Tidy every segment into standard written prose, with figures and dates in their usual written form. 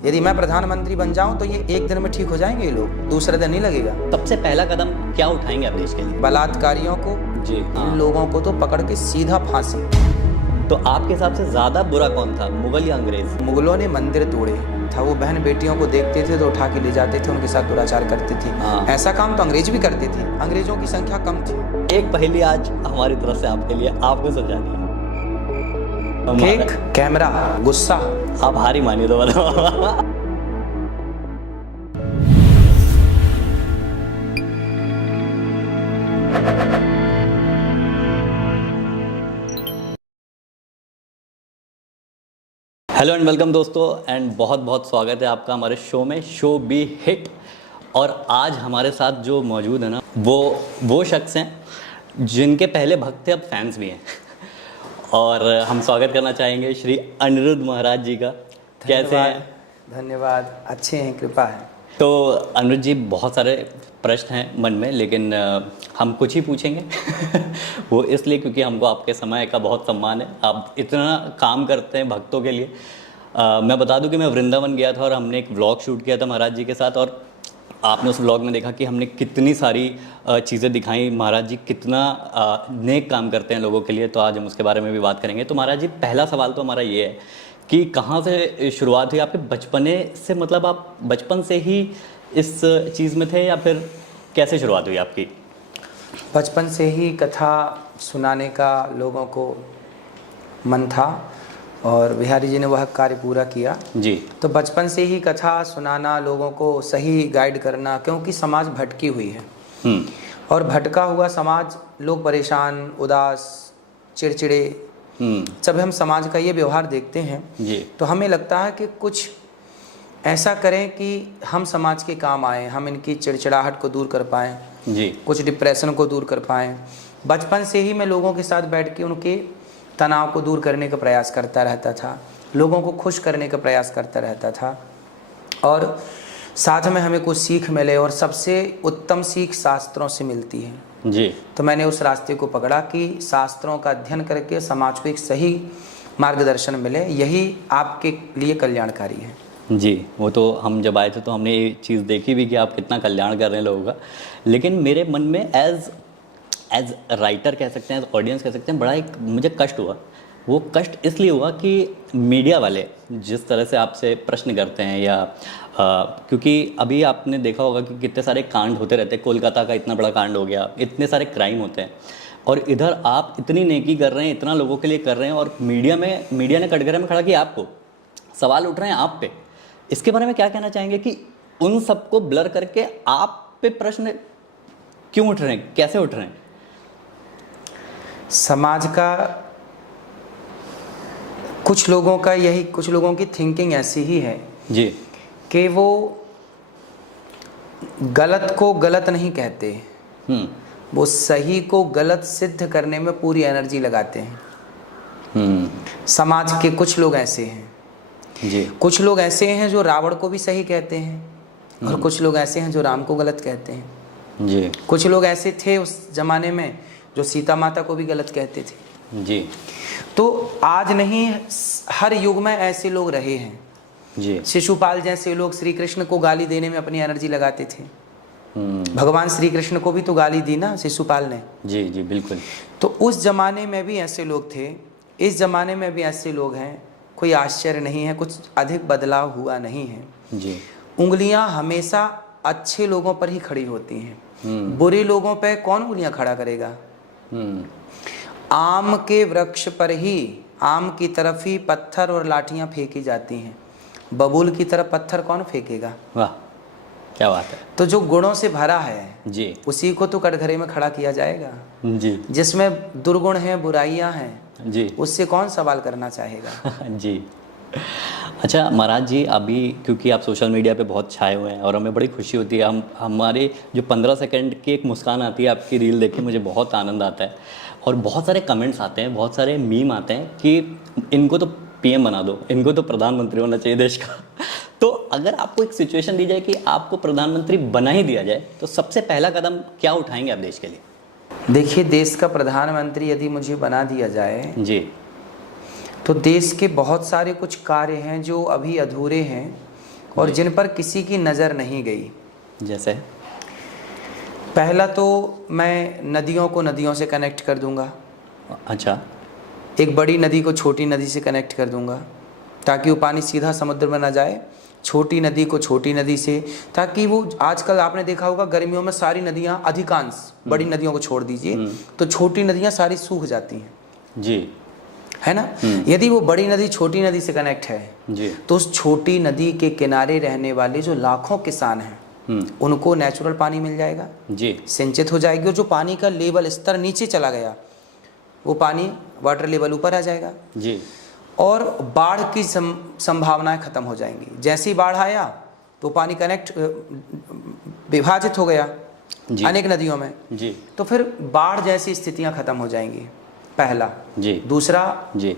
यदि मैं प्रधानमंत्री बन जाऊं तो ये एक दिन में ठीक हो जाएंगे ये लोग, दूसरे दिन नहीं लगेगा। सबसे पहला कदम क्या उठाएंगे आप देश के लिए? बलात्कारियों को, जी इन लोगों को तो पकड़ के सीधा फांसी। तो आपके हिसाब से ज्यादा बुरा कौन था, मुगल या अंग्रेज? मुगलों ने मंदिर तोड़े था, वो बहन बेटियों को देखते थे तो उठा के ले जाते थे, उनके साथ दुराचार करते थे। हाँ। ऐसा काम तो अंग्रेज भी करते थे, अंग्रेजों की संख्या कम थी। एक पहेली आज हमारी तरफ से आपके लिए, आपको सुलझानी है। केक, कैमरा, गुस्सा। आप हारी मानिए तो बताओ। हेलो एंड वेलकम दोस्तों, एंड बहुत बहुत स्वागत है आपका हमारे शो में, शो बी हिट। और आज हमारे साथ जो मौजूद है ना, वो शख्स हैं जिनके पहले भक्त थे, अब फैंस भी हैं। और हम स्वागत करना चाहेंगे श्री अनिरुद्ध महाराज जी का। कैसे हैं? धन्यवाद, अच्छे हैं, कृपा है। तो अनिरुद्ध जी, बहुत सारे प्रश्न हैं मन में, लेकिन हम कुछ ही पूछेंगे। वो इसलिए क्योंकि हमको आपके समय का बहुत सम्मान है, आप इतना काम करते हैं भक्तों के लिए। मैं बता दूं कि मैं वृंदावन गया था और हमने एक व्लॉग शूट किया था महाराज जी के साथ, और आपने उस व्लॉग में देखा कि हमने कितनी सारी चीज़ें दिखाई। महाराज जी कितना नेक काम करते हैं लोगों के लिए, तो आज हम उसके बारे में भी बात करेंगे। तो महाराज जी, पहला सवाल तो हमारा ये है कि कहाँ से शुरुआत हुई आपके बचपने से, मतलब आप बचपन से ही इस चीज़ में थे या फिर कैसे शुरुआत हुई आपकी? बचपन से ही कथा सुनाने का लोगों को मन था और बिहारी जी ने वह कार्य पूरा किया जी। तो बचपन से ही कथा सुनाना, लोगों को सही गाइड करना, क्योंकि समाज भटकी हुई है और भटका हुआ समाज, लोग परेशान, उदास, चिड़चिड़े, जब हम समाज का ये व्यवहार देखते हैं जी, तो हमें लगता है कि कुछ ऐसा करें कि हम समाज के काम आए, हम इनकी चिड़चिड़ाहट को दूर कर पाएँ जी, कुछ डिप्रेशन को दूर कर पाएँ। बचपन से ही मैं लोगों के साथ बैठ के उनके तनाव को दूर करने का प्रयास करता रहता था, लोगों को खुश करने का प्रयास करता रहता था, और साथ में हमें कुछ सीख मिले, और सबसे उत्तम सीख शास्त्रों से मिलती है जी। तो मैंने उस रास्ते को पकड़ा कि शास्त्रों का अध्ययन करके समाज को एक सही मार्गदर्शन मिले, यही आपके लिए कल्याणकारी है। जी, वो तो हम जब आए थे तो हमने ये चीज़ देखी भी कि आप कितना कल्याण कर रहे हैं लोगों का। लेकिन मेरे मन में एज राइटर कह सकते हैं, एज ऑडियंस कह सकते हैं, बड़ा एक मुझे कष्ट हुआ। वो कष्ट इसलिए हुआ कि मीडिया वाले जिस तरह से आपसे प्रश्न करते हैं, या क्योंकि अभी आपने देखा होगा कि कितने सारे कांड होते रहते हैं। कोलकाता का इतना बड़ा कांड हो गया, इतने सारे क्राइम होते हैं, और इधर आप इतनी नेकी कर रहे हैं, इतना लोगों के लिए कर रहे हैं, और मीडिया ने कटघरे में खड़ा किया आपको, सवाल उठ रहे हैं आप पे। इसके बारे में क्या कहना चाहेंगे कि उन सबको ब्लर करके आप पे प्रश्न क्यों उठ रहे हैं, कैसे उठ रहे हैं? समाज का कुछ लोगों की थिंकिंग ऐसी ही है जी, कि वो गलत को गलत नहीं कहते, वो सही को गलत सिद्ध करने में पूरी एनर्जी लगाते हैं। समाज के कुछ लोग ऐसे हैं जी। कुछ लोग ऐसे हैं जो रावण को भी सही कहते हैं, और कुछ लोग ऐसे हैं जो राम को गलत कहते हैं जी। कुछ लोग ऐसे थे उस जमाने में जो सीता माता को भी गलत कहते थे जी। तो आज नहीं, हर युग में ऐसे लोग रहे हैं जी। शिशुपाल जैसे लोग श्री कृष्ण को गाली देने में अपनी एनर्जी लगाते थे। भगवान श्री कृष्ण को भी तो गाली दी ना शिशुपाल ने। जी जी, बिल्कुल। तो उस जमाने में भी ऐसे लोग थे, इस जमाने में भी ऐसे लोग हैं, कोई आश्चर्य नहीं है, कुछ अधिक बदलाव हुआ नहीं है जी। उंगलियां हमेशा अच्छे लोगों पर ही खड़ी होती हैं, बुरे लोगों पर कौन उंगलियां खड़ा करेगा? आम के वृक्ष पर ही, आम की तरफ ही पत्थर और लाठियां फेंकी जाती हैं, बबूल की तरफ पत्थर कौन फेंकेगा? वाह, क्या बात है। तो जो गुणों से भरा है जी उसी को तो कटघरे में खड़ा किया जाएगा। जी। जिसमें दुर्गुण हैं, बुराइयां हैं, जी, उससे कौन सवाल करना चाहेगा? जी। अच्छा महाराज जी, अभी क्योंकि आप सोशल मीडिया पे बहुत छाए हुए हैं और हमें बड़ी खुशी होती है, हमारे जो 15 सेकंड की एक मुस्कान आती है आपकी रील देख के, मुझे बहुत आनंद आता है, और बहुत सारे कमेंट्स आते हैं, बहुत सारे मीम आते हैं कि इनको तो पीएम बना दो, इनको तो प्रधानमंत्री होना चाहिए देश का। तो अगर आपको एक सिचुएशन दी जाए कि आपको प्रधानमंत्री बना ही दिया जाए, तो सबसे पहला कदम क्या उठाएंगे आप देश के लिए? देखिए, देश का प्रधानमंत्री यदि मुझे बना दिया जाए जी, तो देश के बहुत सारे कुछ कार्य हैं जो अभी अधूरे हैं, और जिन पर किसी की नज़र नहीं गई। जैसे? पहला तो मैं नदियों को नदियों से कनेक्ट कर दूंगा। अच्छा। एक बड़ी नदी को छोटी नदी से कनेक्ट कर दूंगा ताकि वो पानी सीधा समुद्र में ना जाए, छोटी नदी को छोटी नदी से, ताकि वो, आजकल आपने देखा होगा गर्मियों में सारी नदियां, अधिकांश बड़ी नदियों को छोड़ दीजिए तो छोटी नदियां सारी सूख जाती हैं जी, है ना। यदि वो बड़ी नदी छोटी नदी से कनेक्ट है जी, तो उस छोटी नदी के किनारे रहने वाले जो लाखों किसान हैं उनको नेचुरल पानी मिल जाएगा जी, सिंचित हो जाएगी, और जो पानी का लेवल स्तर नीचे चला गया वो पानी वाटर लेवल ऊपर आ जाएगा जी, और बाढ़ की संभावनाएं खत्म हो जाएंगी। जैसे ही बाढ़ आया तो पानी कनेक्ट विभाजित हो गया जी, अनेक नदियों में, जी, तो फिर बाढ़ जैसी स्थितियां खत्म हो जाएंगी, पहला। जी, दूसरा, जी,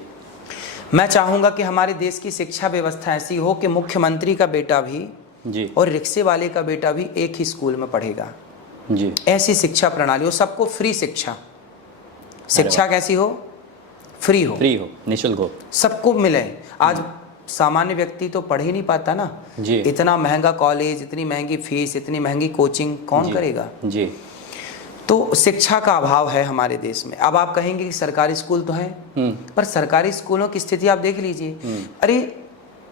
मैं चाहूँगा कि हमारे देश की शिक्षा व्यवस्था ऐसी हो कि मुख्यमंत्री का बेटा भी जी, और रिक्शे वाले का बेटा भी एक ही स्कूल में पढ़ेगा। जी, ऐसी शिक्षा प्रणाली हो, सबको फ्री शिक्षा। शिक्षा कैसी हो? फ्री हो, निःशुल्क हो, सबको मिले। आज सामान्य व्यक्ति तो पढ़ ही नहीं पाता ना जी, इतना महंगा कॉलेज, इतनी महंगी फीस, इतनी महंगी कोचिंग कौन जी, करेगा? जी, तो शिक्षा का अभाव है हमारे देश में। अब आप कहेंगे कि सरकारी स्कूल तो हैं, पर सरकारी स्कूलों की स्थिति आप देख लीजिए। अरे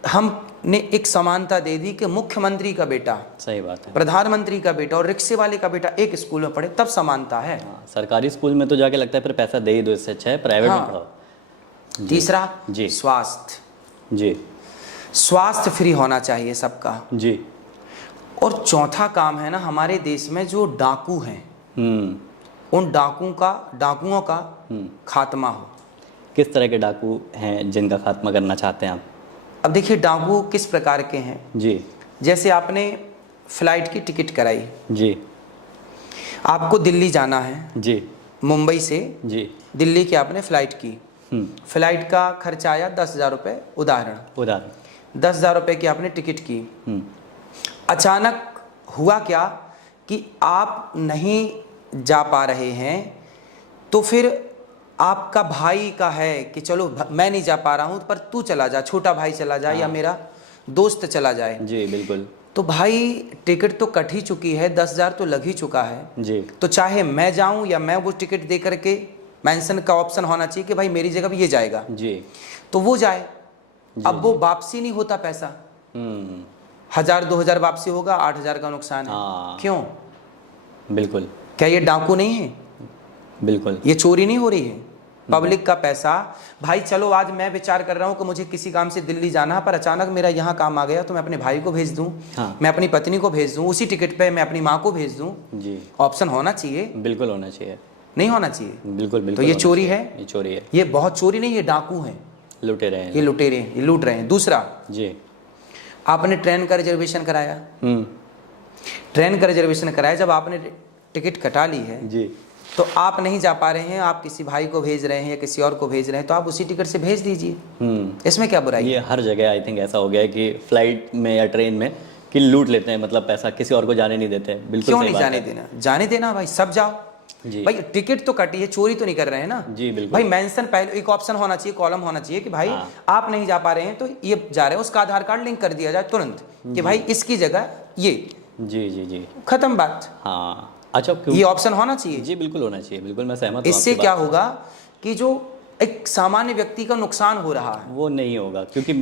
हमने एक समानता दे दी कि मुख्यमंत्री का बेटा, सही बात है, प्रधानमंत्री का बेटा और रिक्शे वाले का बेटा एक स्कूल में पढ़े, तब समानता है। हाँ, सरकारी स्कूल में तो जाके लगता है फिर पैसा दे ही दो, इससे अच्छा है प्राइवेट में हाँ। पढ़ाओ। तीसरा, जी, स्वास्थ्य। जी, स्वास्थ्य फ्री होना चाहिए सबका। जी, और चौथा काम है ना, हमारे देश में जो डाकू हैं उन डाकुओं का खात्मा हो। किस तरह के डाकू हैं जिनका खात्मा करना चाहते हैं आप? अब देखिए डाकू किस प्रकार के हैं। जी, जैसे आपने फ्लाइट की टिकट कराई, जी, आपको दिल्ली जाना है, जी, मुंबई से जी, दिल्ली की आपने फ्लाइट की, फ्लाइट का खर्चा आया 10,000 रुपये, उदाहरण 10,000 रुपये की आपने टिकट की। अचानक हुआ क्या कि आप नहीं जा पा रहे हैं, तो फिर आपका भाई का है कि चलो मैं नहीं जा पा रहा हूँ पर तू चला जा, छोटा भाई चला जाए या मेरा दोस्त चला जाए। जी, बिल्कुल। तो भाई टिकट तो कट ही चुकी है, 10,000 तो लग ही चुका है जी, तो चाहे मैं जाऊं या मैं वो टिकट दे करके, मेंशन का ऑप्शन होना चाहिए कि भाई मेरी जगह भी ये जाएगा, जी, तो वो जाए। अब वो वापसी नहीं होता पैसा, 1,000-2,000 वापसी होगा, 8,000 का नुकसान है। हाँ। क्यों? बिल्कुल, क्या ये डाकू नहीं है? बिल्कुल, ये चोरी नहीं हो रही है? पब्लिक का पैसा। भाई चलो आज मैं विचार कर रहा हूँ कि मुझे किसी काम से दिल्ली जाना है, पर अचानक मेरा यहाँ काम आ गया, तो मैं अपने भाई को भेज दूँ, हाँ। मैं अपनी पत्नी को भेज दूँ, उसी टिकट पे मैं अपनी माँ को भेज दूँ। जी, ऑप्शन होना चाहिए, बिल्कुल होना चाहिए, नहीं होना चाहिए। बिल्कुल, बिल्कुल। तो ये होना चोरी चाहिए। है? ये चोरी है, ये बहुत चोरी नहीं, ये डाकू हैं, लुटे रहे हैं ये लुटेरे हैं, ये लूट रहे हैं। दूसरा, जी, आपने ट्रेन का रिजर्वेशन कराया, ट्रेन का रिजर्वेशन कराया, जब आपने टिकट कटा ली है जी, तो आप नहीं जा पा रहे हैं, आप किसी भाई को भेज रहे हैं या किसी और को भेज रहे हैं, तो आप उसी टिकट से भेज दीजिए। इसमें क्या बुराई है? ये हर जगह आई थिंक ऐसा हो गया है कि फ्लाइट में या ट्रेन में कि लूट लेते हैं, मतलब पैसा किसी और को जाने नहीं देते हैं। बिल्कुल क्यों सही नहीं बात जाने है। देना? जाने देना भाई, सब जाओ। जी, भाई टिकट तो कटी है, चोरी तो नहीं कर रहे हैं ना। जी, बिल्कुल। भाई मेंशन पहले एक ऑप्शन होना चाहिए, कॉलम होना चाहिए कि भाई हाँ। आप नहीं जा पा रहे हैं तो ये जा रहे हैं, उसका आधार कार्ड लिंक कर दिया जाए तुरंत कि भाई इसकी जगह ये, जी, जी, जी, खत्म बात। हाँ। अच्छा, क्यों? ये ऑप्शन होना चाहिए। जी, बिल्कुल होना चाहिए, बिल्कुल मैं सहमत हूँ इससे आपकी क्या बात से। होगा कि जो एक सामान्य व्यक्ति का नुकसान हो रहा है, वो नहीं होगा, क्योंकि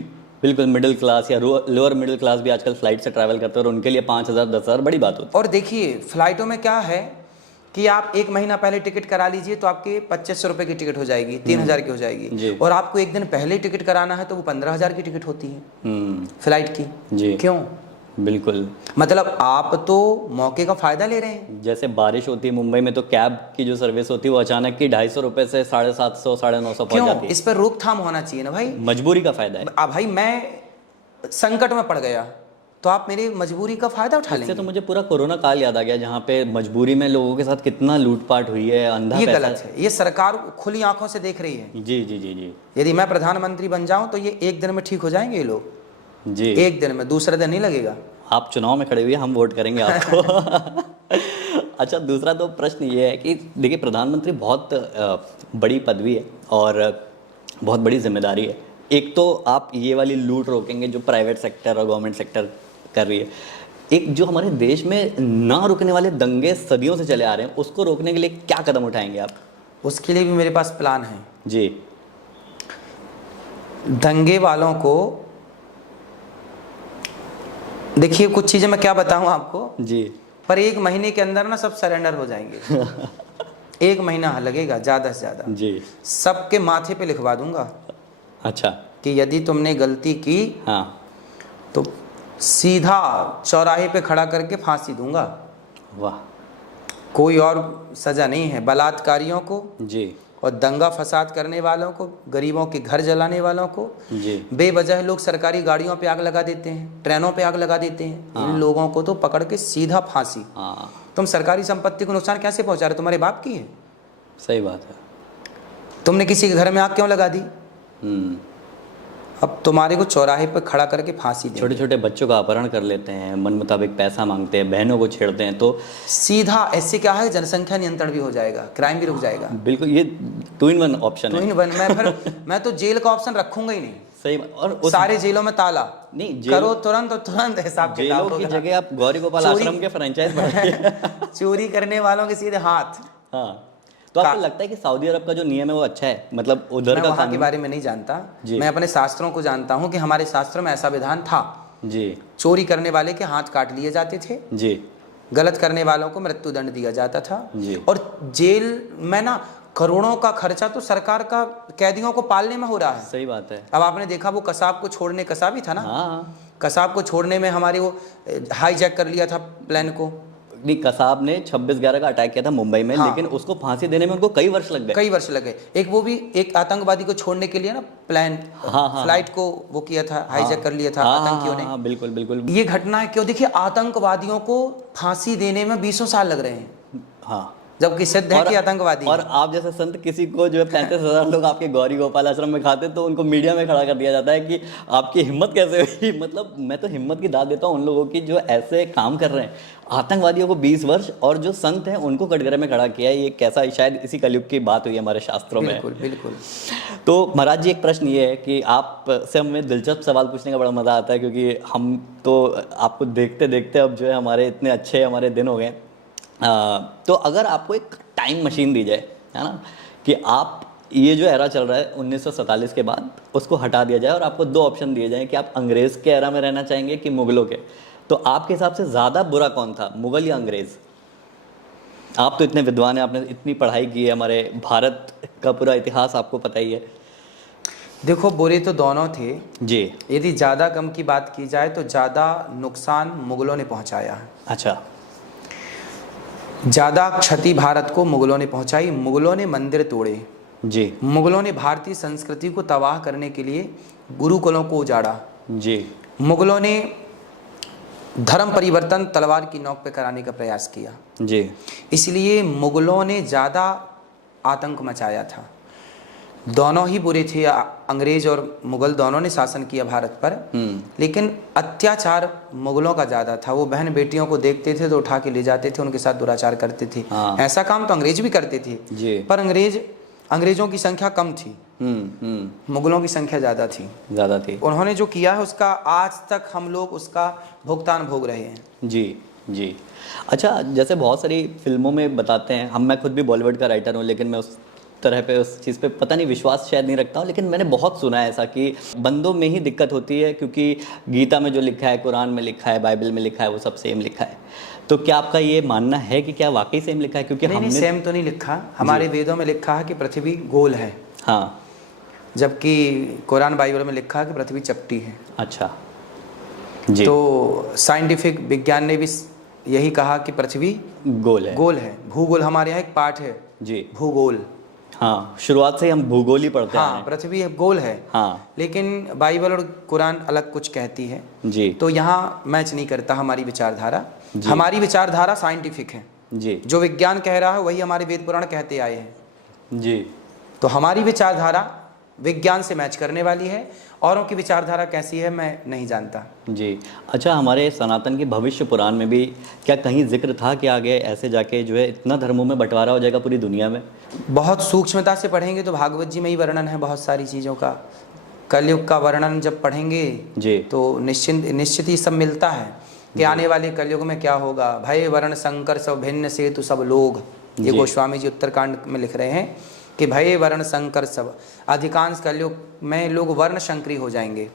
बिल्कुल मिडिल क्लास या लोअर मिडिल क्लास भी आजकल फ्लाइट से ट्रैवल करते हैं और उनके लिए 5,000 10,000 बड़ी बात होती और देखिए फ्लाइटों में क्या है कि आप एक महीना पहले टिकट करा लीजिए तो आपके 2,500 रुपये की टिकट हो जाएगी, 3,000 की हो जाएगी। जी। और आपको एक दिन पहले टिकट कराना है तो वो 15,000 की टिकट होती है फ्लाइट की। जी, क्यों? बिल्कुल। मतलब आप तो मौके का फायदा ले रहे हैं। जैसे बारिश होती है मुंबई में तो कैब की जो सर्विस होती है वो अचानक की 250 रुपये से 750 950 पहुंच क्यों? जाती है। इस पर रोकथाम होना चाहिए ना भाई। मजबूरी का फायदा है। अब भाई मैं संकट में पड़ गया तो आप मेरी मजबूरी का फायदा उठा इससे लेंगे। तो मुझे पूरा कोरोना काल याद आ गया, जहाँ पे मजबूरी में लोगों के साथ कितना लूटपाट हुई है, अंधा ये पैसा। गलत है, ये सरकार खुली आंखों से देख रही है। जी, जी, जी, जी, यदि मैं प्रधानमंत्री बन जाऊं तो ये एक दिन में ठीक हो जाएंगे ये लोग, जी। एक दिन में, दूसरा दिन नहीं लगेगा। आप चुनाव में खड़े हुए, हम वोट करेंगे आपको। अच्छा, दूसरा तो प्रश्न ये है कि देखिए प्रधानमंत्री बहुत बड़ी पदवी है और बहुत बड़ी जिम्मेदारी है। एक तो आप ये वाली लूट रोकेंगे जो प्राइवेट सेक्टर और गवर्नमेंट सेक्टर कर रही है। एक जो हमारे देश में ना रुकने वाले दंगे सदियों से चले आ रहे हैं, उसको रोकने के लिए क्या कदम उठाएंगे आप? उसके लिए भी मेरे पास प्लान है जी। दंगे वालों को, देखिए कुछ चीज़ें मैं क्या बताऊं आपको जी। पर 1 महीने के अंदर ना सब सरेंडर हो जाएंगे। 1 महीना लगेगा ज़्यादा से ज़्यादा। जी। सबके माथे पे लिखवा दूंगा अच्छा। कि यदि तुमने गलती की हाँ। तो सीधा चौराहे पे खड़ा करके फांसी दूंगा। वाह। कोई और सज़ा नहीं है। बलात्कारियों को जी। और दंगा फसाद करने वालों को, गरीबों के घर जलाने वालों को, जी। बेवजह लोग सरकारी गाड़ियों पे आग लगा देते हैं, ट्रेनों पे आग लगा देते हैं, इन लोगों को तो पकड़ के सीधा फांसी। हाँ, तुम सरकारी संपत्ति को नुकसान कैसे पहुंचा रहे? तुम्हारे बाप की है? सही बात है। तुमने किसी के घर में आग क्यों लगा दी? अब तुम्हारे को चौराहे पर खड़ा करके फांसी दे। छोटे छोटे बच्चों का अपहरण कर लेते हैं, मन मुताबिक पैसा मांगते हैं, बहनों को छेड़ते हैं, तो सीधा ऐसे क्या है, जनसंख्या नियंत्रण भी हो जाएगा, क्राइम भी रुक जाएगा। बिल्कुल, ये 2 in 1 ऑप्शन है। 2 in 1। मैं तो जेल का ऑप्शन रखूंगा ही नहीं। सही। और सारे जेलों में ताला नहीं, करो तुरंत और तुरंत हिसाब जेलों की जगह आप गौरी गोपाल आश्रम के फ्रेंचाइज बनाइए। चोरी करने वालों के सीधे हाथ। हाँ। तो आपको लगता है कि सऊदी अरब का जो नियम है वो अच्छा है? मतलब उधर मैं का वहाँ के बारे में नहीं जानता, मैं अपने शास्त्रों को जानता हूँ कि हमारे शास्त्रों में ऐसा विधान था। जी। चोरी करने वाले के हाथ काट लिए जाते थे जी। गलत करने वालों को मृत्युदंड दिया जाता था जी। और जेल में ना करोड़ों का खर्चा तो सरकार का कैदियों को पालने में हो रहा है। सही बात है। अब आपने देखा वो कसाब को छोड़ने, कसाब ही था ना? हाँ। कसाब को छोड़ने में हमारी वो हाईजैक कर लिया था प्लान को। नहीं, कसाब ने 26/11 का अटैक किया था मुंबई में। लेकिन उसको फांसी देने में उनको कई वर्ष लग गए। एक वो भी एक आतंकवादी को छोड़ने के लिए ना प्लान, फ्लाइट को वो किया था, हाईजैक कर लिया था आतंकियों ने। बिल्कुल बिल्कुल। ये घटना है क्यों? देखिए आतंकवादियों को फांसी देने में 20 साल लग रहे हैं। हाँ। जबकि सिद्ध है कि आतंकवादी। और आप जैसे संत किसी को जो है 35,000 लोग आपके गौरी गोपाल आश्रम में खाते, तो उनको मीडिया में खड़ा कर दिया जाता है कि आपकी हिम्मत कैसे हुई। मतलब मैं तो हिम्मत की दाद देता हूँ उन लोगों की जो ऐसे काम कर रहे हैं। आतंकवादियों को 20 वर्ष और जो संत हैं उनको कटघरे में खड़ा किया। ये कैसा, शायद इसी कलयुग की बात हुई हमारे शास्त्रों में। बिल्कुल बिल्कुल। तो महाराज जी, एक प्रश्न ये है कि आप से हमें दिलचस्प सवाल पूछने का बड़ा मज़ा आता है, क्योंकि हम तो आपको देखते देखते अब जो है हमारे इतने अच्छे हमारे दिन हो गए। तो अगर आपको एक टाइम मशीन दी जाए, है ना, कि आप ये जो एरा चल रहा है 1947 के बाद, उसको हटा दिया जाए और आपको 2 ऑप्शन दिए जाएं कि आप अंग्रेज़ के एरा में रहना चाहेंगे कि मुगलों के, तो आपके हिसाब से ज़्यादा बुरा कौन था, मुगल या अंग्रेज़? आप तो इतने विद्वान हैं, आपने इतनी पढ़ाई की है, हमारे भारत का पूरा इतिहास आपको पता ही है। देखो बुरे तो दोनों थे जी। यदि ज़्यादा कम की बात की जाए तो ज़्यादा नुकसान मुगलों ने पहुंचाया है। अच्छा। ज़्यादा क्षति भारत को मुगलों ने पहुंचाई। मुगलों ने मंदिर तोड़े जी। मुगलों ने भारतीय संस्कृति को तबाह करने के लिए गुरुकुलों को उजाड़ा जी। मुगलों ने धर्म परिवर्तन तलवार की नोक पे कराने का प्रयास किया जी। इसलिए मुगलों ने ज़्यादा आतंक मचाया था। दोनों ही बुरे थे, अंग्रेज और मुगल दोनों ने शासन किया भारत पर, लेकिन अत्याचार मुगलों का ज़्यादा था। वो बहन बेटियों को देखते थे तो उठा के ले जाते थे, उनके साथ दुराचार करते थे। ऐसा काम तो अंग्रेज भी करते थे जी। पर अंग्रेजों की संख्या कम थी, मुगलों की संख्या ज़्यादा थी। उन्होंने जो किया है उसका आज तक हम लोग उसका भुगतान भोग रहे हैं। जी। जी। अच्छा, जैसे बहुत सारी फिल्मों में बताते हैं, मैं खुद भी बॉलीवुड का राइटर हूँ, लेकिन मैं उस तरह पे उस चीज़ पे पता नहीं विश्वास शायद नहीं रखता हूँ, लेकिन मैंने बहुत सुना है ऐसा कि बंदों में ही दिक्कत होती है, क्योंकि गीता में जो लिखा है, कुरान में लिखा है, बाइबल में लिखा है, वो सब सेम लिखा है। तो क्या आपका ये मानना है कि क्या वाकई सेम लिखा है? क्योंकि नहीं, सेम तो नहीं लिखा। हमारे वेदों में लिखा है कि पृथ्वी गोल है, हाँ, जबकि कुरान बाइबल में लिखा है कि पृथ्वी चपटी है। अच्छा जी। तो साइंटिफिक विज्ञान ने भी यही कहा कि पृथ्वी गोल है। भूगोल हमारे यहाँ एक पाठ है जी, भूगोल। हाँ, शुरुआत से हम भूगोल ही पढ़ते हैं। हाँ, पृथ्वी गोल है। हाँ, लेकिन बाइबल और कुरान अलग कुछ कहती है जी। तो यहाँ मैच नहीं करता हमारी विचारधारा। हमारी विचारधारा साइंटिफिक है जी। जो विज्ञान कह रहा है वही हमारे वेद पुराण कहते आए हैं जी। तो हमारी विचारधारा विज्ञान से मैच करने वाली है। औरों की विचारधारा कैसी है मैं नहीं जानता जी। अच्छा, हमारे सनातन के भविष्य पुराण में भी क्या कहीं जिक्र था कि आगे ऐसे जाके जो है इतना धर्मों में बंटवारा हो जाएगा पूरी दुनिया में? बहुत सूक्ष्मता से पढ़ेंगे तो भागवत जी में ही वर्णन है बहुत सारी चीज़ों का। कलयुग का वर्णन जब पढ़ेंगे जी तो निश्चित ही सब मिलता है कि आने वाले कलयुग में क्या होगा। भय वर्ण संकर सब भिन्न से तु सब लोग, ये जी। गोस्वामी जी उत्तरकांड में लिख रहे हैं कि भय वर्ण संकर सब, अधिकांश कलयुग में लोग वर्ण संकरी हो जाएंगे।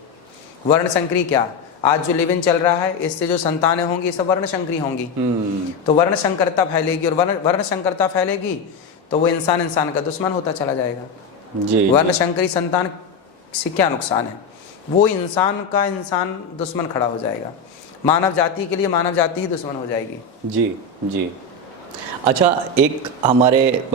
वर्ण संकरी क्या, आज जो लिव इन चल रहा है इससे जो संतानें होंगी ये सब वर्ण संकरी होंगी। तो वर्ण संकरता फैलेगी, और वर्ण संकरता फैलेगी तो वो इंसान का दुश्मन होता चला जाएगा। जी वर्ण संकरी संतान से क्या नुकसान है, वो इंसान का इंसान दुश्मन खड़ा हो जाएगा, मानव जाति के लिए मानव जाति ही दुश्मन हो जाएगी। जी जी। अच्छा, एक हमारे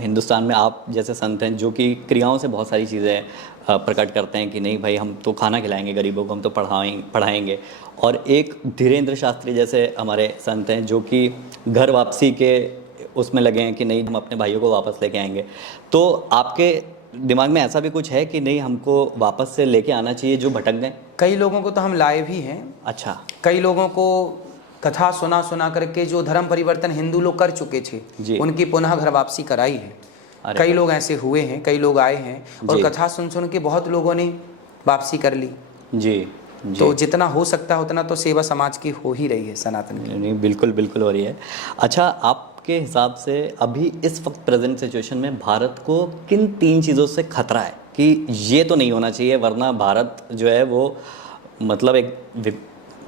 हिंदुस्तान में आप जैसे संत हैं जो कि क्रियाओं से बहुत सारी चीज़ें प्रकट करते हैं कि नहीं भाई हम तो खाना खिलाएंगे गरीबों को, हम तो पढ़ाएंगे। और एक धीरेन्द्र शास्त्री जैसे हमारे संत हैं जो कि घर वापसी के उसमें लगे हैं कि नहीं हम अपने भाइयों को वापस लेके आएंगे। तो आपके दिमाग में ऐसा भी कुछ है कि नहीं हमको वापस से लेके आना चाहिए जो भटक गए? कई लोगों को तो हम लाए भी हैं। अच्छा। कई लोगों को कथा सुना करके जो धर्म परिवर्तन हिंदू लोग कर चुके थे उनकी पुनः घर वापसी कराई है। कई लोग ऐसे हुए हैं, कई लोग आए हैं और कथा सुन के बहुत लोगों ने वापसी कर ली। जी। तो जितना हो सकता है उतना तो सेवा समाज की हो ही रही है, सनातन की। नहीं, बिल्कुल बिल्कुल हो रही है। अच्छा, आपके हिसाब से अभी इस वक्त प्रेजेंट सिचुएशन में भारत को किन 3 चीज़ों से खतरा है कि ये तो नहीं होना चाहिए वरना भारत जो है वो मतलब एक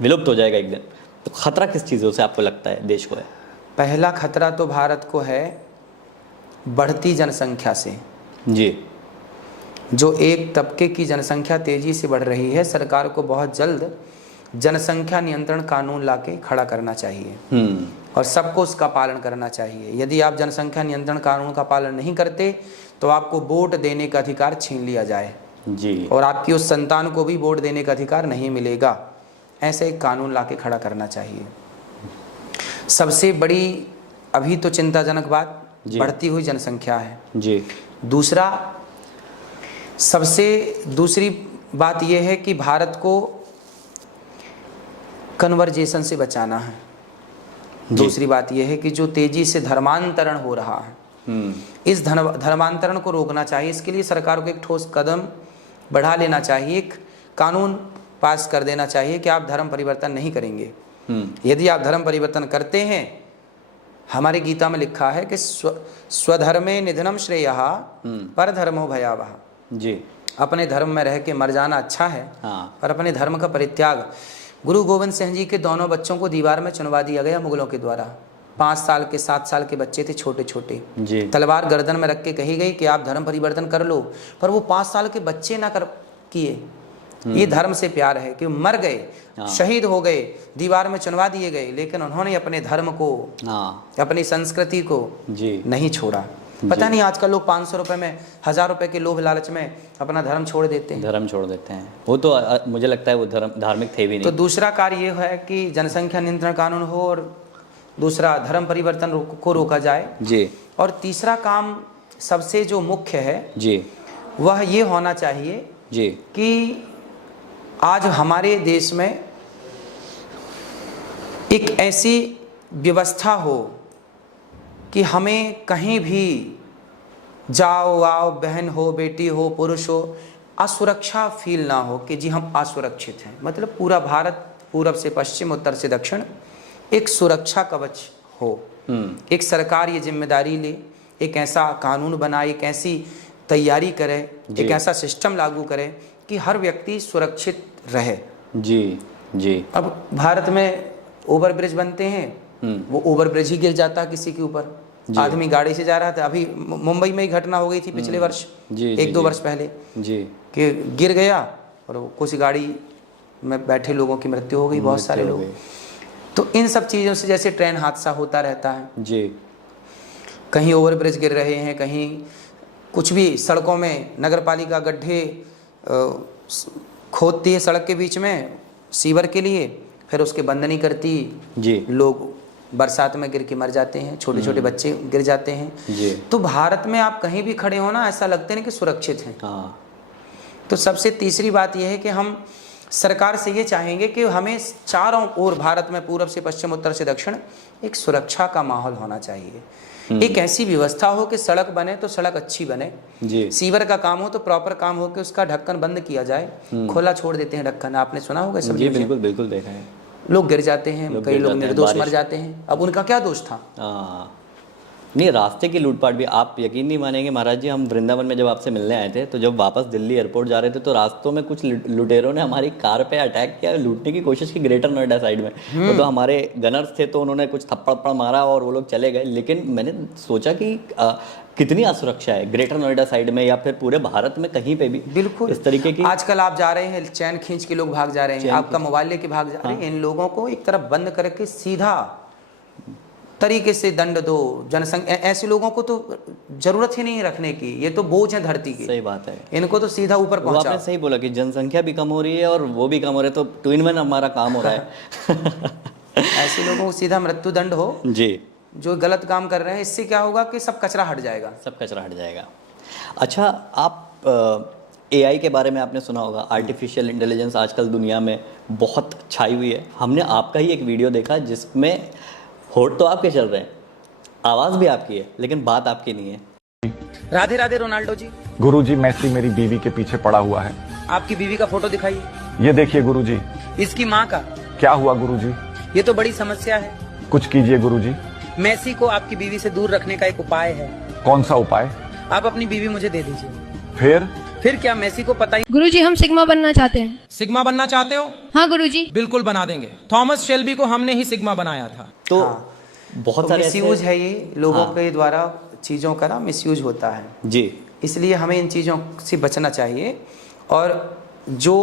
विलुप्त हो जाएगा एक दिन? तो खतरा किस चीज़ों से आपको लगता है देश को है? पहला खतरा तो भारत को है बढ़ती जनसंख्या से। जी। जो एक तबके की जनसंख्या तेजी से बढ़ रही है, सरकार को बहुत जल्द जनसंख्या नियंत्रण कानून लाके खड़ा करना चाहिए और सबको उसका पालन करना चाहिए। यदि आप जनसंख्या नियंत्रण कानून का पालन नहीं करते तो आपको वोट देने का अधिकार छीन लिया जाए जी, और आपकी उस संतान को भी वोट देने का अधिकार नहीं मिलेगा। ऐसे एक कानून लाके खड़ा करना चाहिए। सबसे बड़ी अभी तो चिंताजनक बात बढ़ती हुई जनसंख्या है जी। दूसरी बात यह है कि भारत को कन्वर्जेशन से बचाना है। दूसरी बात यह है कि जो तेजी से धर्मांतरण हो रहा है इस धर्मांतरण को रोकना चाहिए। इसके लिए सरकार को एक ठोस कदम बढ़ा लेना चाहिए, एक कानून पास कर देना चाहिए कि आप धर्म परिवर्तन नहीं करेंगे। यदि आप धर्म परिवर्तन करते हैं, हमारे गीता में लिखा है कि स्वधर्मे निधनम श्रेयः पर धर्मो भयावह। जी। अपने धर्म में रह के मर जाना अच्छा है, हाँ। पर अपने धर्म का परित्याग। गुरु गोविंद सिंह जी के दोनों बच्चों को दीवार में चुनवा दिया गया मुगलों के द्वारा। 5 साल के 7 साल के बच्चे थे, छोटे छोटे। जी। तलवार गर्दन में रख के कही गई कि आप धर्म परिवर्तन कर लो, पर वो 5 साल के बच्चे ना कर किए। ये धर्म से प्यार है कि मर गए, शहीद हो गए, दीवार में चुनवा दिए गए, लेकिन उन्होंने अपने धर्म को, अपनी संस्कृति को नहीं छोड़ा। पता नहीं आजकल लोग 500 रुपए में, 1000 रुपए के लोभ लालच में अपना धर्म छोड़ देते हैं। वो तो मुझे लगता है वो धार्मिक थे भी नहीं। तो दूसरा कार्य ये है कि जनसंख्या नियंत्रण कानून हो और दूसरा धर्म परिवर्तन को रोका जाए जी। और तीसरा काम सबसे जो मुख्य है जी, वह ये होना चाहिए जी कि आज हमारे देश में एक ऐसी व्यवस्था हो कि हमें कहीं भी जाओ आओ, बहन हो, बेटी हो, पुरुष हो, असुरक्षा फील ना हो कि जी हम असुरक्षित हैं। मतलब पूरा भारत पूरब से पश्चिम, उत्तर से दक्षिण एक सुरक्षा कवच हो। एक सरकार ये जिम्मेदारी ले, एक ऐसा कानून बनाए, एक ऐसी तैयारी करे, एक ऐसा सिस्टम लागू करे कि हर व्यक्ति सुरक्षित रहे। जी जी। अब भारत में ओवर ब्रिज बनते हैं, वो ओवर ब्रिज ही गिर जाता है किसी के ऊपर। आदमी गाड़ी से जा रहा था, अभी मुंबई में ही घटना हो गई थी पिछले वर्ष, 1-2 वर्ष पहले जी, कि गिर गया और कुछ गाड़ी में बैठे लोगों की मृत्यु हो गई, बहुत सारे लोग। तो इन सब चीज़ों से जैसे ट्रेन हादसा होता रहता है जी, कहीं ओवर ब्रिज गिर रहे हैं, कहीं कुछ भी, सड़कों में नगर पालिका गड्ढे खोदती है सड़क के बीच में सीवर के लिए, फिर उसके बंद नहीं करती जी, लोग बरसात में गिर के मर जाते हैं, छोटे छोटे बच्चे गिर जाते हैं जी। तो भारत में आप कहीं भी खड़े हो ना, ऐसा लगते नहीं कि सुरक्षित हैं। तो सबसे तीसरी बात यह है कि हम सरकार से ये चाहेंगे कि हमें चारों ओर भारत में पूरब से पश्चिम, उत्तर से दक्षिण एक सुरक्षा का माहौल होना चाहिए। एक ऐसी व्यवस्था हो कि सड़क बने तो सड़क अच्छी बने, जी सीवर का काम हो तो प्रॉपर काम हो कि उसका ढक्कन बंद किया जाए, खुला छोड़ देते हैं ढक्कन, आपने सुना होगा सब। जी बिल्कुल बिल्कुल देखा है। लोग गिर जाते हैं, कई गिर लोग जाते हैं, निर्दोष मर बारिश। जाते हैं, अब उनका क्या दोष था। हाँ नहीं, रास्ते की लूटपाट भी, आप यकीन नहीं मानेंगे महाराज जी, हम वृंदावन में जब आपसे मिलने आए थे तो जब वापस दिल्ली एयरपोर्ट जा रहे थे तो रास्तों में कुछ लुटेरों ने हमारी कार पे अटैक किया, लूटने की कोशिश की ग्रेटर नोएडा साइड में। वो तो हमारे गनर्स थे तो उन्होंने कुछ थप्पड़ मारा और वो लोग चले गए। लेकिन मैंने सोचा कि कितनी असुरक्षा है ग्रेटर नोएडा साइड में या फिर पूरे भारत में कहीं पे भी बिल्कुल इस तरीके की। आजकल आप जा रहे हैं, चैन खींच के लोग भाग जा रहे हैं, आपका मोबाइल लेके भाग जा रहे हैं। इन लोगों को एक तरफ बंद करके सीधा तरीके से दंड दो। जनसंख्या, ऐसे लोगों को तो जरूरत ही नहीं रखने की, ये तो बोझ है धरती की। सही बात है, इनको तो सीधा ऊपर वो आपने पहुंचाओ। सही बोला कि जनसंख्या भी कम हो रही है और वो भी कम हो रहे हैं, तो टू इन वन हमारा काम हो रहा है। ऐसे लोगों को सीधा मृत्यु दंड हो जी, जो गलत काम कर रहे हैं। इससे क्या होगा कि सब कचरा हट जाएगा। सब कचरा हट जाएगा। अच्छा, आप एआई के बारे में आपने सुना होगा, आर्टिफिशियल इंटेलिजेंस आजकल दुनिया में बहुत छाई हुई है। हमने आपका ही एक वीडियो देखा जिसमें होठ तो आपके चल रहे हैं, आवाज़ भी आपकी है, लेकिन बात आपकी नहीं है। राधे राधे रोनाल्डो जी। गुरुजी, मैसी मेरी बीवी के पीछे पड़ा हुआ है। आपकी बीवी का फोटो दिखाइए। ये देखिए गुरुजी। इसकी माँ का क्या हुआ गुरुजी? ये तो बड़ी समस्या है। कुछ कीजिए गुरुजी। मेसी को आपकी बीवी से दूर रखने का एक उपाय है। कौन सा उपाय? आप अपनी बीवी मुझे दे दीजिए। फिर क्या मेसी को पता ही। गुरुजी, हम सिग्मा बनना चाहते हैं। सिग्मा बनना चाहते हो? हाँ गुरुजी। बिल्कुल बना देंगे। थॉमस शेल्बी को हमने ही सिग्मा बनाया था। तो हाँ, बहुत तो सारे मिसयूज ऐसे- है ये लोगों हाँ। के द्वारा, चीज़ों का ना मिसयूज होता है। जी, इसलिए हमें इन चीज़ों से बचना चाहिए। और जो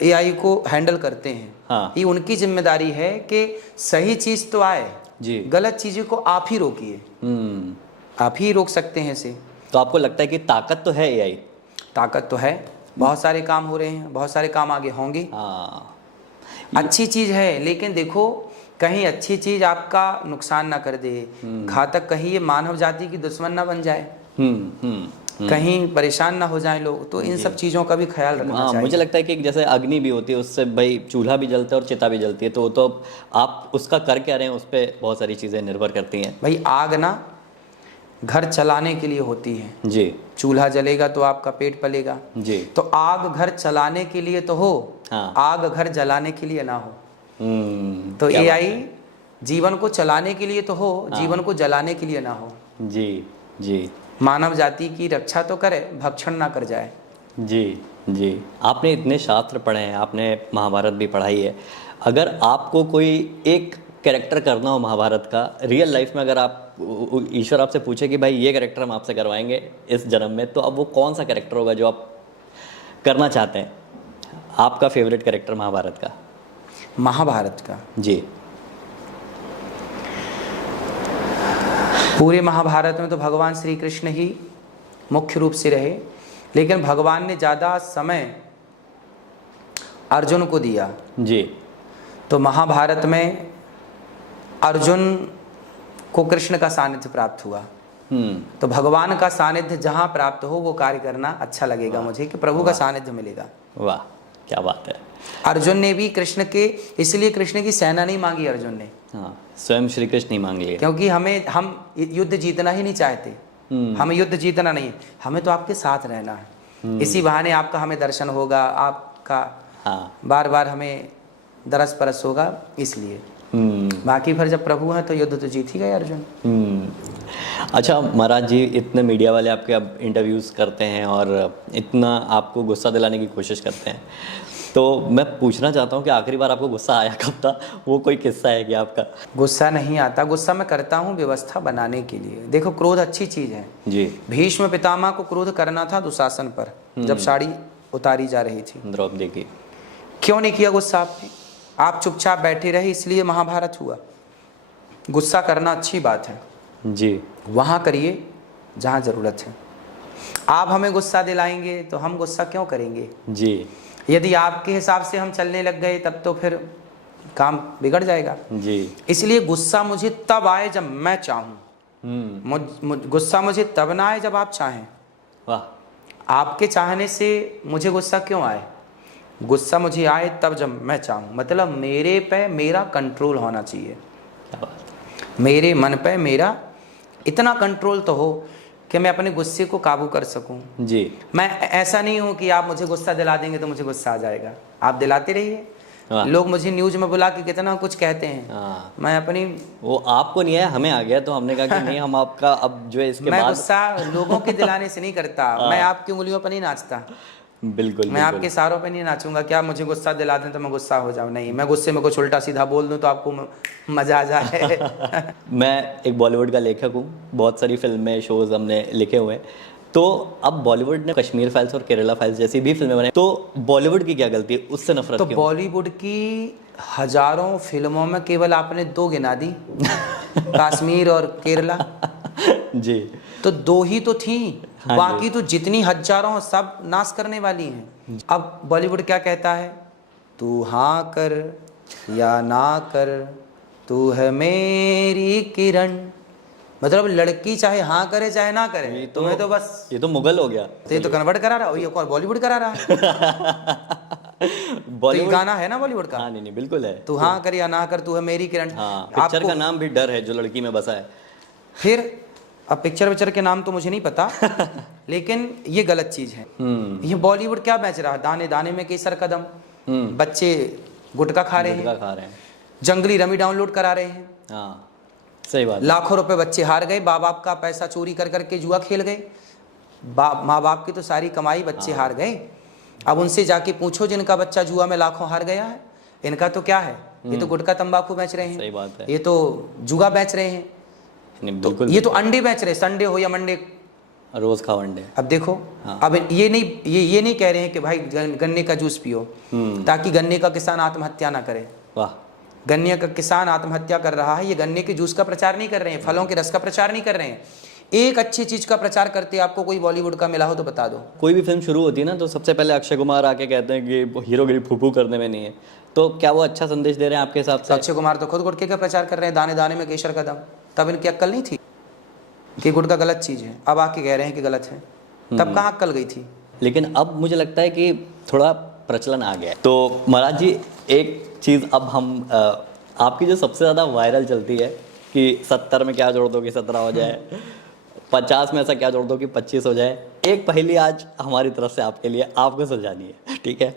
एआई को हैंडल करते हैं, हाँ। ये उनकी जिम्मेदारी है कि सही चीज़ तो आए, जी। गलत चीज़ों को आप ही रोकिए। आप ही रोक सकते हैं इसे। तो आपको लगता है कि ताकत तो है एआई? ताकत तो है, बहुत सारे काम हो रहे हैं, बहुत सारे काम आगे होंगे। हाँ, अच्छी चीज़ है, लेकिन देखो कहीं अच्छी चीज़ आपका नुकसान ना कर दे, घातक, कहीं ये मानव जाति की दुश्मन ना बन जाए, कहीं परेशान ना हो जाए लोग। तो इन सब चीज़ों का भी ख्याल रखना हाँ, चाहिए। मुझे लगता है कि जैसे अग्नि भी होती है, उससे भाई चूल्हा भी जलता है और चिता भी जलती है, तो वो तो आप उसका कर क्या रहे हैं उस पर बहुत सारी चीज़ें निर्भर करती हैं। भाई आग ना घर चलाने के लिए होती है। जी चूल्हा जलेगा तो आपका पेट पलेगा। जी। तो आग घर चलाने के लिए तो हो, हाँ। आग घर जलाने के लिए ना हो। तो क्या बात एआई है। जीवन को चलाने के लिए तो हो, जीवन को जलाने के लिए ना हो। जी जी मानव जाति की रक्षा तो करे, भक्षण ना कर जाए। जी जी। आपने इतने शास्त्र पढ़े हैं, आपने महाभारत भी पढ़ाई है। अगर आपको कोई एक कैरेक्टर करना हो महाभारत का रियल लाइफ में, अगर आप ईश्वर आपसे पूछे कि भाई ये कैरेक्टर हम आपसे करवाएंगे इस जन्म में, तो अब वो कौन सा कैरेक्टर होगा जो आप करना चाहते हैं? आपका फेवरेट कैरेक्टर महाभारत का? महाभारत का? जी। पूरे महाभारत में तो भगवान श्री कृष्ण ही मुख्य रूप से रहे, लेकिन भगवान ने ज़्यादा समय अर्जुन को दिया। जी। तो महाभारत में अर्जुन को कृष्ण का सानिध्य प्राप्त हुआ। तो भगवान का सानिध्य जहाँ प्राप्त हो वो कार्य करना अच्छा लगेगा मुझे, कि प्रभु का सानिध्य मिलेगा। वाह, क्या बात है। अर्जुन ने भी कृष्ण के, इसलिए कृष्ण की सेना नहीं मांगी अर्जुन ने। हाँ, स्वयं श्री कृष्ण ही मांग लिए। क्योंकि हम युद्ध जीतना ही नहीं चाहते। हमें युद्ध जीतना नहीं, हमें तो आपके साथ रहना है। इसी बहाने आपका हमें दर्शन होगा, आपका हाँ। बार बार हमें दरस परस होगा, इसलिए। बाकी फिर जब प्रभु हैं तो युद्ध तो जीत ही गए अर्जुन। अच्छा महाराज जी, इतने मीडिया वाले आपके अब इंटरव्यूज़ करते हैं और इतना आपको गुस्सा दिलाने की कोशिश करते हैं, तो मैं पूछना चाहता हूँ कि आखिरी बार आपको गुस्सा आया कब था? वो कोई किस्सा है क्या आपका? गुस्सा नहीं आता, गुस्सा मैं करता हूँ व्यवस्था बनाने के लिए। देखो क्रोध अच्छी चीज़ है। जी। भीष्म पितामह को क्रोध करना था दुशासन पर, जब साड़ी उतारी जा रही थी। द्रौपदी की। क्यों नहीं किया गुस्सा आपने? आप चुपचाप बैठे रहे, इसलिए महाभारत हुआ। गुस्सा करना अच्छी बात है जी। वहाँ करिए जहाँ ज़रूरत है। आप हमें गुस्सा दिलाएंगे तो हम गुस्सा क्यों करेंगे? जी यदि आपके हिसाब से हम चलने लग गए तब तो फिर काम बिगड़ जाएगा। जी। इसलिए गुस्सा मुझे तब आए जब मैं चाहूँ। गुस्सा मुझे तब ना आए जब आप चाहें। वाह। आपके चाहने से मुझे गुस्सा क्यों आए? गुस्सा मुझे आए तब जब मैं चाहूँ, मतलब मेरे पे मेरा कंट्रोल होना चाहिए, क्या बात। मेरे मन पे मेरा इतना कंट्रोल तो हो कि मैं अपने गुस्से को काबू कर सकूं। जी। मैं ऐसा नहीं हूं कि आप मुझे गुस्सा दिला देंगे तो मुझे गुस्सा आ जाएगा, आप दिलाते रहिए। वाह। लोग मुझे न्यूज में बुला के कितना कुछ कहते हैं, हाँ। मैं अपनी वो आपको नहीं है, हमें आ गया, तो हमने कहा कि नहीं, हम आपका अब जो है इसके मैं बाद गुस्सा लोगों के दिलाने से नहीं करता, मैं आपकी उंगलियों पर नहीं नाचता, बिल्कुल मैं आपके इशारों पे नहीं नाचूंगा। क्या मुझे गुस्सा दिला दें तो मैं गुस्सा हो जाऊं? नहीं, मैं गुस्से में कुछ उल्टा सीधा बोल दूं तो आपको मजा आ जाए। मैं एक बॉलीवुड का लेखक हूँ, बहुत सारी फिल्में शोज हमने लिखे हुए हैं। तो अब बॉलीवुड ने कश्मीर फाइल्स और केरला फाइल्स जैसी भी फिल्में बनाई, तो बॉलीवुड की क्या गलती है, उससे नफरत तो क्यों? बॉलीवुड की हजारों फिल्मों में केवल आपने 2 गिना दी, कश्मीर और केरला, जी। तो 2 ही तो थी, हाँ बाकी तो जितनी हजारों सब नाश करने वाली हैं। अब बॉलीवुड क्या कहता है, तू हाँ कर या ना कर, तू है मेरी किरण। मतलब लड़की चाहे हाँ करे चाहे ना करे, तुम्हें तो बस ये तो मुगल हो गया। तो ये तो कन्वर्ट करा रहा है, ये कौन बॉलीवुड करा रहा है? तो ये बॉलीवुड गाना है ना बॉलीवुड का, हाँ, नहीं बिल्कुल है। तू हाँ कर या ना कर, तू है मेरी किरण। हाँ, पिक्चर आपको का नाम भी डर है जो लड़की में बसा है। फिर अब पिक्चर के नाम तो मुझे नहीं पता, लेकिन ये गलत चीज है। ये बॉलीवुड क्या बेच रहा है, दाने दाने में केसर कदम, बच्चे गुटखा खा रहे गुटखा हैं, खा रहे हैं। जंगली रमी डाउनलोड करा रहे हैं, हाँ, सही बात है। लाखों रुपए बच्चे हार गए, माँ बाप का पैसा चोरी कर करके जुआ खेल गए, माँ बाप की तो सारी कमाई बच्चे हार गए। अब उनसे जाके पूछो जिनका बच्चा जुआ में लाखों हार गया है, इनका तो क्या है, ये तो गुटखा तंबाकू बेच रहे हैं, सही बात है। ये तो जुआ बेच रहे हैं, नहीं, तो बिल्कुल ये तो अंडे बेच रहे हैं, संडे हो या मंडे। रोज खाओ अंडे। अब देखो, हाँ। अब ये नहीं कह रहे हैं कि भाई गन्ने का जूस पियो, ताकि गन्ने का किसान आत्महत्या ना करे। वाह। गन्ने का किसान आत्महत्या कर रहा है, ये गन्ने के जूस का प्रचार नहीं कर रहे हैं, फलों के रस का प्रचार नहीं कर रहे हैं। एक अच्छी चीज का प्रचार करते आपको कोई बॉलीवुड का मिला हो तो बता दो। कोई भी फिल्म शुरू होती है ना, तो सबसे पहले अक्षय कुमार आके कहते हैं कि हीरोगिरी फूफू करने में नहीं है, तो क्या वो अच्छा संदेश दे रहे हैं आपके हिसाब से? अक्षय कुमार तो खुद गुटखे का प्रचार कर रहे हैं, दाने दाने में केसर कदम। तब इनकी अक्ल नहीं थी कि गुटखा गलत चीज है, अब आके कह रहे हैं कि गलत है, तब कहाँ अक्ल गई थी? लेकिन अब मुझे लगता है कि थोड़ा प्रचलन आ गया है। तो महाराज जी, एक चीज़ अब हम आपकी जो सबसे ज़्यादा वायरल चलती है कि 70 में क्या जोड़ दो कि 17 हो जाए, 50 में ऐसा क्या जोड़ दो कि 25 हो जाए। एक पहेली आज हमारी तरफ से आपके लिए, आपको सुलझानी है, ठीक है?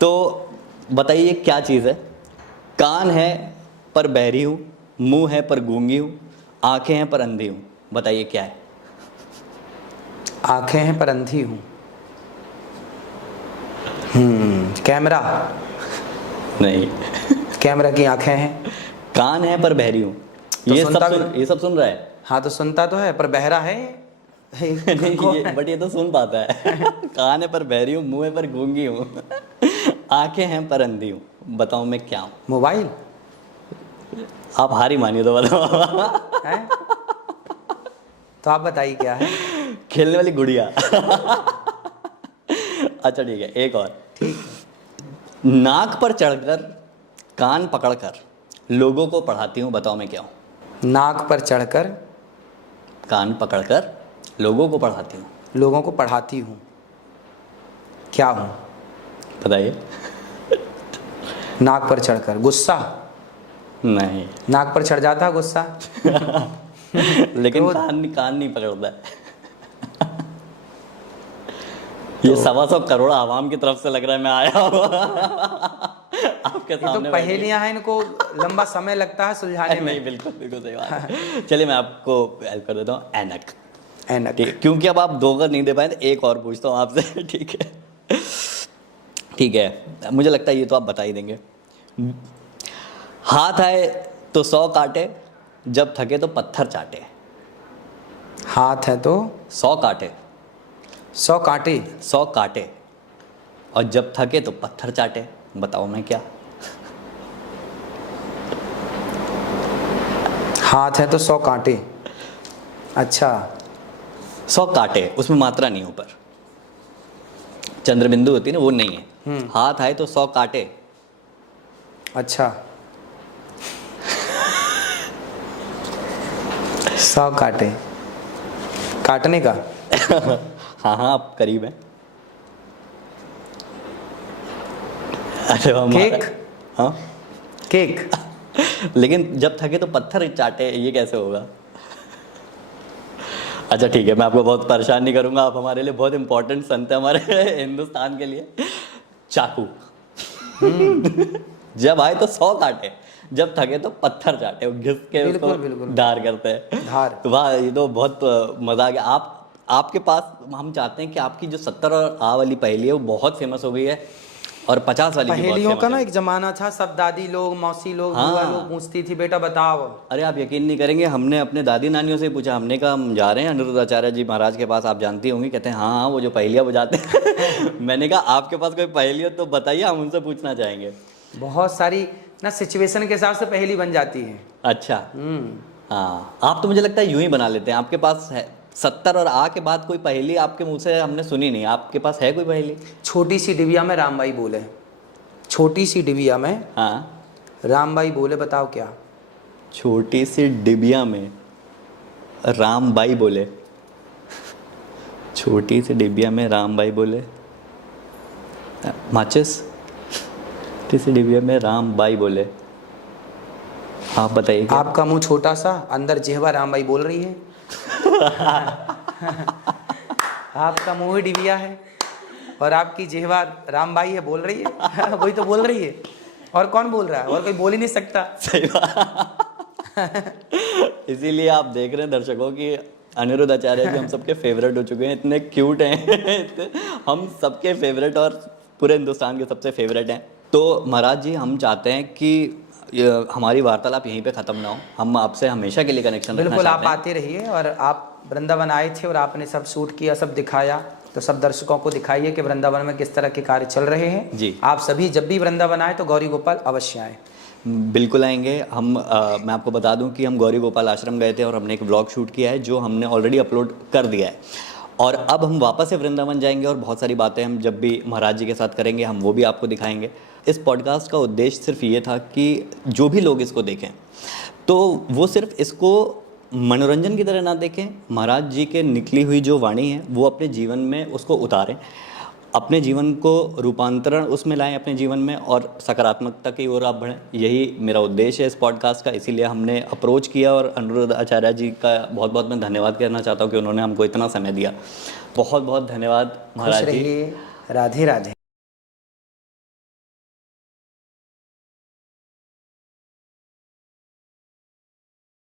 तो बताइए क्या चीज़ है? कान है पर बहरी हूँ, मुंह है पर गूंगी हूँ, आंखें हैं पर अंधी हूँ, बताइए क्या है? आंखें हैं पर अंधी हूँ, कैमरा? नहीं। कैमरा की आंखें हैं। कान है पर बहरी हूँ, तो ये सब सुन रहा है। हाँ तो सुनता तो है पर बहरा है। बट ये तो सुन पाता है। कान है पर बहरी हूँ, मुंह है पर गूंगी हूँ, आंखें हैं पर अंधी हूँ, बताओ मैं क्या हूँ? मोबाइल आप हार ही मानिए तो बताओ। है? तो आप बताइए क्या है? खेलने वाली गुड़िया। अच्छा ठीक है, एक और। नाक पर चढ़कर कान पकड़कर लोगों को पढ़ाती हूँ, बताओ मैं क्या हूँ? नाक पर चढ़कर कान पकड़कर लोगों को पढ़ाती हूँ, लोगों को पढ़ाती हूँ, क्या हूँ? बताइए। नाक पर चढ़कर गुस्सा? नहीं। नाक पर चढ़ जाता गुस्सा। लेकिन तो- कान नहीं पकड़ता है। ये 125 करोड़ आवाम की तरफ से लग रहा है मैं आया हूँ। आपके ये तो सामने पहेलियां हैं, इनको लंबा समय लगता है सुलझाने नहीं, में। बिल्कुल बिल्कुल सही बात है। चलिए मैं आपको हेल्प कर देता हूँ। ऐनक। ऐनक। ठीक, क्योंकि अब आप 2 अगर नहीं दे पाए तो एक और पूछता हूँ आपसे। ठीक है, ठीक है, मुझे लगता है ये तो आप बता ही देंगे। हाथ आए तो 100 काटे, जब थके तो पत्थर चाटे। हाथ है तो 100 काटे, 100 कांटे, 100 काटे, और जब थके तो पत्थर चाटे, बताओ मैं क्या? हाथ है तो 100 कांटे। अच्छा, 100 काटे, उसमें मात्रा नहीं ऊपर, चंद्रबिंदु होती है ना, वो नहीं है। हाथ आए तो 100 काटे। अच्छा। 100 काटे, काटने का? हाँ हाँ, आप करीब हैं। अरे वाह, केक? हाँ, केक? लेकिन जब थके तो पत्थर चाटे, ये कैसे होगा? अच्छा ठीक है, मैं आपको बहुत परेशान नहीं करूंगा, आप हमारे लिए बहुत इंपॉर्टेंट संत है हमारे हिंदुस्तान के लिए। चाकू। जब आए तो 100 काटे, जब थके तो पत्थर चाटे, वो घिस के बिल्कुल, उसको बिल्कुल। धार करते हैं। धार। वाह, ये तो बहुत मजा आ गया। आपके पास हम चाहते हैं कि आपकी जो 70 और आ वाली पहेली है वो बहुत फेमस हो गई है, और 50 वाली भी बहुत पहेलियों का फेमस ना है। एक जमाना था, सब दादी लोग, मौसी लोग, हाँ। बुआ लोग पूछती थी बेटा बताओ। अरे आप यकीन नहीं करेंगे, हमने अपने दादी नानियों से पूछा, हमने कहा हम जा रहे हैं अनिरुद्ध आचार्य जी महाराज के पास, आप जानती होंगी। कहते हैं हाँ हाँ, वो जो पहेलियाँ बुझाते हैं। मैंने कहा आपके पास कोई पहेली हो तो बताइए, हम उनसे पूछना चाहेंगे। बहुत सारी ना सिचुएशन के हिसाब से पहेली बन जाती है। अच्छा। हाँ, आप तो मुझे लगता है यूं ही बना लेते हैं। आपके पास है 70 और आ के बाद कोई पहेली आपके मुंह से हमने सुनी नहीं, आपके पास है कोई पहेली? छोटी सी डिबिया में रामबाई बोले, छोटी सी डिबिया में हाँ, रामबाई बोले, बताओ क्या? छोटी सी डिबिया में रामबाई बोले, छोटी सी डिबिया में रामबाई बोले, माचिस। छोटी सी डिबिया में रामबाई बोले, आप बताइए क्या? आपका मुंह छोटा सा, अंदर जिहवा रामबाई बोल रही है। आपका मुंह ही डिबिया है और आपकी जिहवा रामबाई है, बोल रही है। वही तो बोल रही है, और कौन बोल रहा है? और कोई बोल ही नहीं सकता। सही बात। इसीलिए आप देख रहे हैं दर्शकों कि अनिरुद्ध आचार्य जी हम सबके फेवरेट हो चुके हैं, इतने क्यूट हैं। हम सबके फेवरेट और पूरे हिंदुस्तान के सबसे फेवरेट हैं। तो महाराज जी, हम चाहते हैं कि हमारी वार्तालाप यहीं पे ख़त्म ना हो, हम आपसे हमेशा के लिए कनेक्शन रखना बिल्कुल, आप चाहते हैं। आते रहिए। और आप वृंदावन आए थे और आपने सब शूट किया, सब दिखाया, तो सब दर्शकों को दिखाइए कि वृंदावन में किस तरह के कार्य चल रहे हैं। जी। आप सभी जब भी वृंदावन आए तो गौरी गोपाल अवश्य आए। बिल्कुल आएंगे हम। मैं आपको बता दूं कि हम गौरी गोपाल आश्रम गए थे और हमने एक व्लॉग शूट किया है जो हमने ऑलरेडी अपलोड कर दिया है, और अब हम वापस से वृंदावन जाएंगे और बहुत सारी बातें हम जब भी महाराज जी के साथ करेंगे हम वो भी आपको दिखाएंगे। इस पॉडकास्ट का उद्देश्य सिर्फ ये था कि जो भी लोग इसको देखें तो वो सिर्फ इसको मनोरंजन की तरह ना देखें, महाराज जी के निकली हुई जो वाणी है वो अपने जीवन में उसको उतारें, अपने जीवन को रूपांतरण उसमें लाएं अपने जीवन में, और सकारात्मकता की ओर आप बढ़ें। यही मेरा उद्देश्य है इस पॉडकास्ट का, इसीलिए हमने अप्रोच किया। और अनिरुद्ध आचार्य जी का बहुत बहुत मैं धन्यवाद करना चाहता हूँ कि उन्होंने हमको इतना समय दिया। बहुत बहुत धन्यवाद खुश महाराज जी। रहिए। राधे राधे।